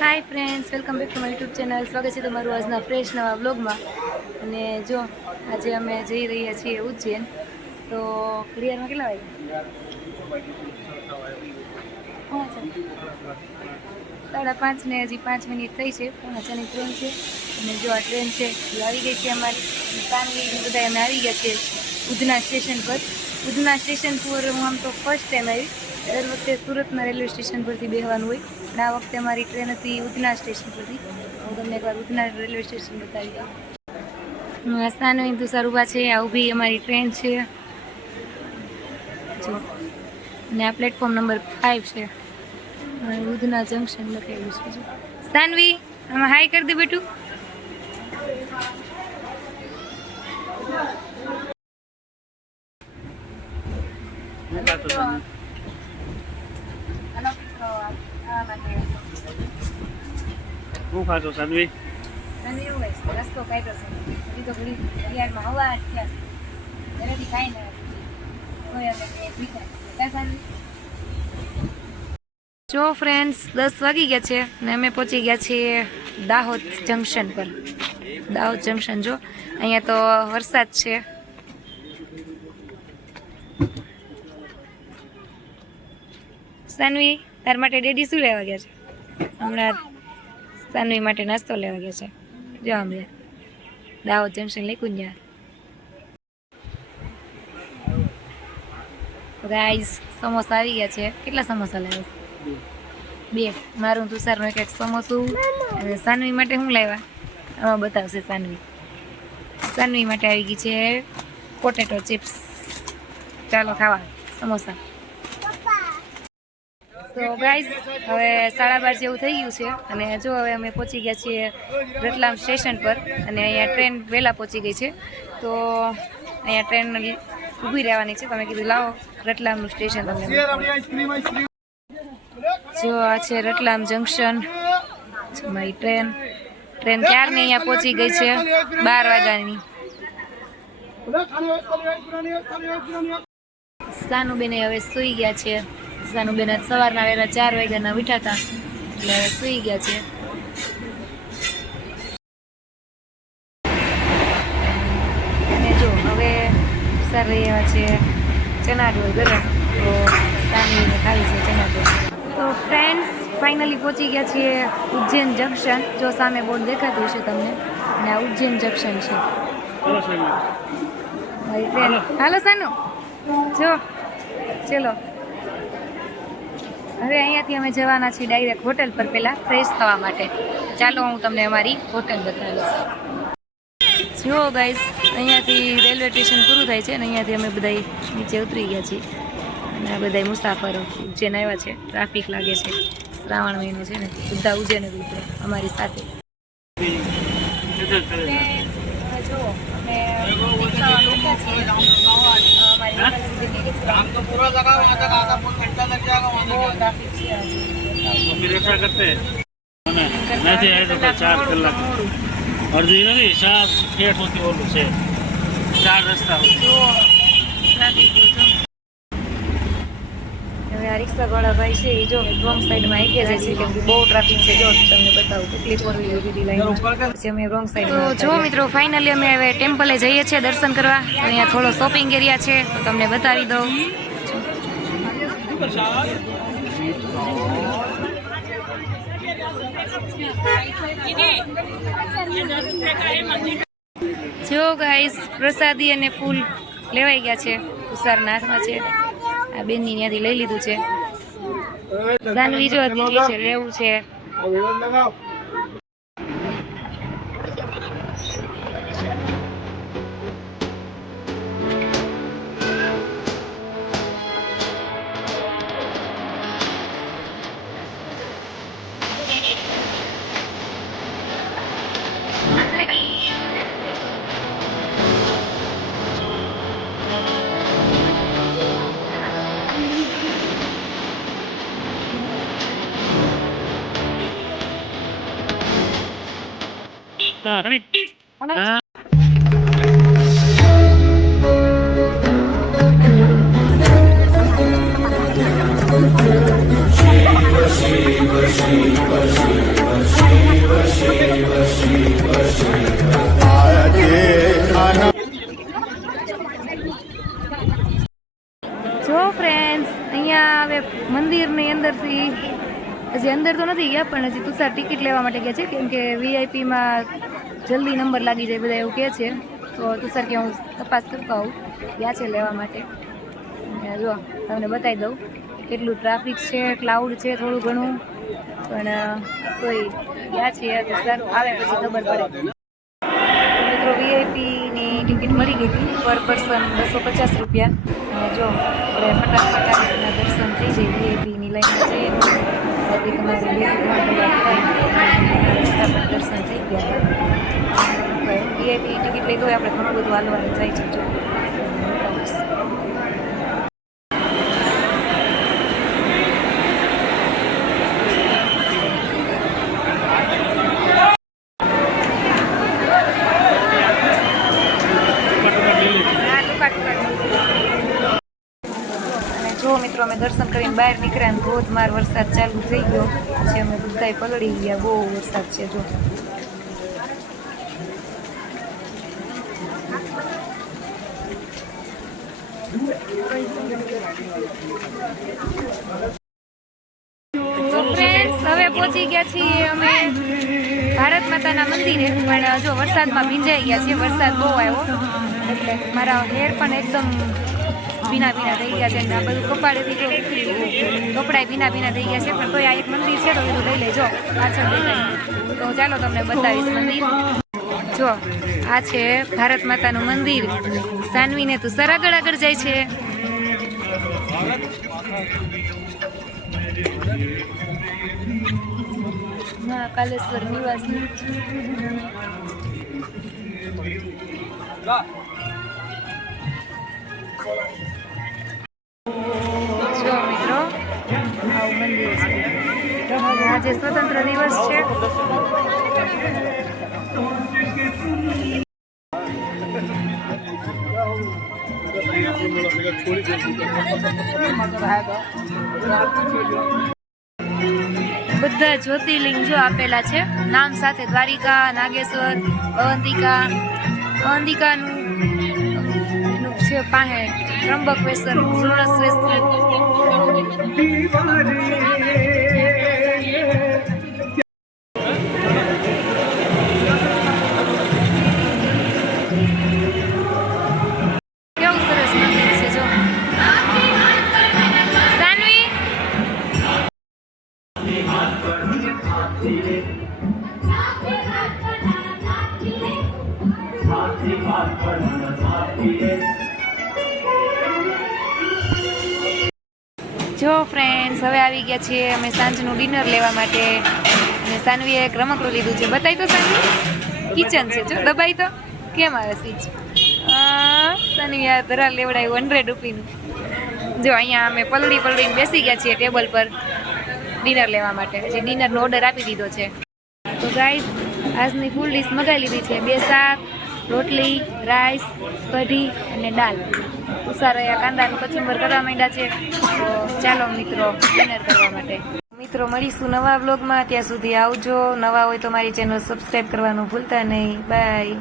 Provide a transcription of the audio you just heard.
Hi friends, welcome back to my YouTube channel. स्वागत है तमारू आजना fresh नवा ब्लॉगમાં। અને જો આજે અમે જઈ રહ્યા છીએ ઉજ્જૈન। તો ક્લિયરમાં કેટલા વાગે? 5:30 ને હજી 5 મિનિટ થઈ છે। 5:30ની ટ્રેન છે અને જો આ ટ્રેન છે એ આવી ગઈ છે અમારી સાનવી બધા અમે આવી ગયા છે ઉધના સ્ટેશન પર। ઉધના સ્ટેશન પર હું આમ તો ફર્સ્ટ ટાઈમ આવી। દર વખતે સુરતના રેલવે સ્ટેશન પરથી બેસવાનું હોય, પણ આ વખતે અમારી ટ્રેન હતી ઉધના સ્ટેશન પરથી। હું તમને એકવાર ઉધના રેલવે સ્ટેશન બતાવી દઉં। સાનવી તુષાર ઊભા છે, આ ઊભી અમારી ટ્રેન છે જો, અને આ પ્લેટફોર્મ નંબર 5 છે। ઉધના જંકશન લખેલું છે જો। સાનવી આમાં હાય કરી દે બેટું। શું ખાશો સાનવી? રસ્તો કાઢ્યો છે, હજી તો ઘડી ઘડિયાળમાં હવા થયા છે, એનાથી કાંઈ ના જો ફ્રેન્ડ્સ 10 વાગી ગયા છે અને અમે પહોંચી ગયા છીએ દાહોદ જંકશન પર। દાહોદ જંકશન જો, અહીંયા તો વરસાદ છે। સાનવી તાર માટે ડેડી શું લેવા ગયા છે? હમણાં સાનવી માટે નાસ્તો લેવા ગયા છે જો, અમે દાહોદ જંકશન લખ્યું ને ગાઈસ। સમોસા આવી ગયા છે। કેટલા સમોસા લાવ્યા? 2। મારું તુષારનું એક સમોસું, અને સાનવી માટે શું લાવ્યા આમાં બતાવશે સાનવી। સાનવી માટે આવી ગઈ છે પોટેટો ચિપ્સ। ચાલો ખાવા સમોસા। તો ગાઈઝ હવે 12:30 જેવું થઈ ગયું છે અને જો હવે અમે પહોંચી ગયા છીએ રતલામ સ્ટેશન પર, અને અહીંયા ટ્રેન વહેલા પહોંચી ગઈ છે। તો અહીંયા ટ્રેન ઊભી રહેવાની છે। તમે કીધું લાવો રતલામનું સ્ટેશન તમને જો, આ છે રતલામ જંકશન। મારી ટ્રેન ક્યારની અહીંયા પહોંચી ગઈ છે 12 વાગ્યાની। સાનુબેન હવે સૂઈ ગયા છે। સાનુબેન સવારના વહેલા 4 વાગ્યાના ઉઠ્યા હતા, એટલે હવે સૂઈ ગયા છે। અને જો હવે સર રહ્યા છે ચણા ઢોળ ગરમ, તો સાનવીને ખાવી છે ચણા ઢોળ। તો ફ્રેન્ડ્સ ફાઇનલી પહોંચી ગયા છીએ ઉજ્જૈન જંકશન। જો સામે બોર્ડ દેખાતું હશે તમને, અને આ ઉજ્જૈન જંકશન છે। હાલો સાનુ જો, ચલો હવે અહીંયાથી અમે જવાના છીએ ડાયરેક્ટ હોટલ પર, પહેલાં ફ્રેશ થવા માટે। ચાલો હું તમને અમારી હોટલ બતાવીશ। જુઓ ગાઈઝ, અહીંયાથી રેલવે સ્ટેશન પૂરું થાય છે અને અહીંયાથી અમે બધા નીચે ઉતરી ગયા છીએ, અને આ બધા મુસાફરો ઉજ્જૈન આવ્યા છે। ટ્રાફિક લાગે છે, શ્રાવણ મહિનો છે ને, બધા ઉજ્જૈન જ ઉતરે અમારી સાથે। જો અમે રિક્ષામાં બેઠા છીએ, અમારી હોટલ સુધીની રિક્ષા। બહુ ટ્રાફિક છે આજે। અડધી નથી, સાફ ઠેઠ હોતી ઓલું છે, 4 રસ્તા હવે આ રિક્ષાવાળા ભાઈ છે એ જો રોંગ સાઈડમાં આવી ગયા છે, કેમ કે બહુ ટ્રાફિક છે। જો તમને બતાવું કેટલી ફોર વ્હીલર બીજી લાઈનમાં, પછી અમે રોંગ સાઈડ। તો જો મિત્રો ફાઇનલી અમે હવે ટેમ્પલે જઈએ છીએ દર્શન કરવા। તો અહીંયા થોડો શોપિંગ એરિયા છે, તો તમને બતાવી દઉં। જો ગાઈસ, પ્રસાદી અને ફૂલ લેવાઈ ગયા છે, તુષારના હાથમાં છે। આ બેનની ત્યાંથી લઈ લીધું છે। સાનવી જો છે લેવું છે। Shiva, Shiva, Shiva, Shiva. હજી અંદર તો નથી ગયા, પણ હજી તુષાર ટિકિટ લેવા માટે ગયા છે, કેમ કે વીઆઈપીમાં જલ્દી નંબર લાગી જાય બધા એવું કહે છે. તો તુષાર કે હું તપાસ કરતો આવું, ગયા છે લેવા માટે. અને જો તમને બતાવી દઉં કેટલું ટ્રાફિક છે, ક્લાઉડ છે થોડું ઘણું, પણ તોય ગયા છે. તુષાર આવે પછી ખબર પડે. મિત્રો વીઆઈપીની ટિકિટ મળી ગઈ હતી, પર પર્સન 250 રૂપિયા. અને જો આપણે ફટાફટ દર્શન થઈ જાય. વીઆઈપીની લાઈનમાં જઈએ બાકી તમારે 2 થી 3 કલાક થાય, ફટાફટ દર્શન થઈ ગયા. વીઆઈપી ટિકિટ લઈ તો આપણે ઘણું બધું હાલવાનું થાય છે. જો જો મિત્રો અમે દર્શન કરીને બહાર નીકળ્યા ને ધોધમાર વરસાદ ચાલુ થઈ ગયો. પછી અમે બધાય પલળી ગયા, બહુ વરસાદ છે. જો તો ફ્રેન્ડ્સ હવે પહોંચી ગયા છીએ અમે ભારત માતાના મંદિરે. પણ જો વરસાદમાં ભીંજાઈ ગયા છે, વરસાદ બહુ આવ્યો એટલે મારા હેર પણ એકદમ ભીના ભીના થઈ ગયા છે. આ બધું કપાળેથી જો કપડાય ભીના ભીના થઈ ગયા છે. પણ તોય આ એક મંદિર છે તો બધું લઈ લેજો, પાછળ દેખાય. તો ચાલો તમને બતાવીશ મંદિર. જો આ છે ભારત માતાનું મંદિર. સાનવીને તો સર આગળ આગળ જાય છે. મહાકાલેશ્વર નિવાસ જો મિત્રો આવું મંદિર છે. આજે સ્વતંત્ર દિવસ છે. બધા જ્યોતિર્લિંગ જો આપેલા છે નામ સાથે. દ્વારિકા, નાગેશ્વર, અવંતિકાનું છે પાસે ત્રંબકેશ્વર, વૃષણેશ્વર. કેવું સરસ મંદિર છે. જો સાનવી જો ફ્રેન્ડ્સ હવે આવી ગયા છીએ અમે સાંજનું ડિનર લેવા માટે. અને સાનવીએ એક રમકડું લીધું છે. બતાવી તો સાનવી, કિચન છે. જો દબાઈ તો કેમ આવે સ્વિચ. સાનવી આ ધરા લેવડાવ્યું 100 રૂપિયાનું. જો અહીંયા અમે પલળીને બેસી ગયા છીએ ટેબલ પર ડિનર લેવા માટે. હજી ડિનરનો ઓર્ડર આપી દીધો છે. તો ગાઈસ આજની ફૂલ ડીશ મગાવી લીધી છે. 2 શાક, રોટલી, રાઈસ, કઢી અને દાળ. ઉસારા કાંદાનું કચુંબર કરવા માંડ્યા છે. તો ચાલો મિત્રો ડિનર કરવા માટે. મિત્રો મળીશું નવા વ્લોગમાં. ત્યાં સુધી આવજો. નવા હોય તો મારી ચેનલ સબસ્ક્રાઈબ કરવાનું ભૂલતા નહીં. બાય.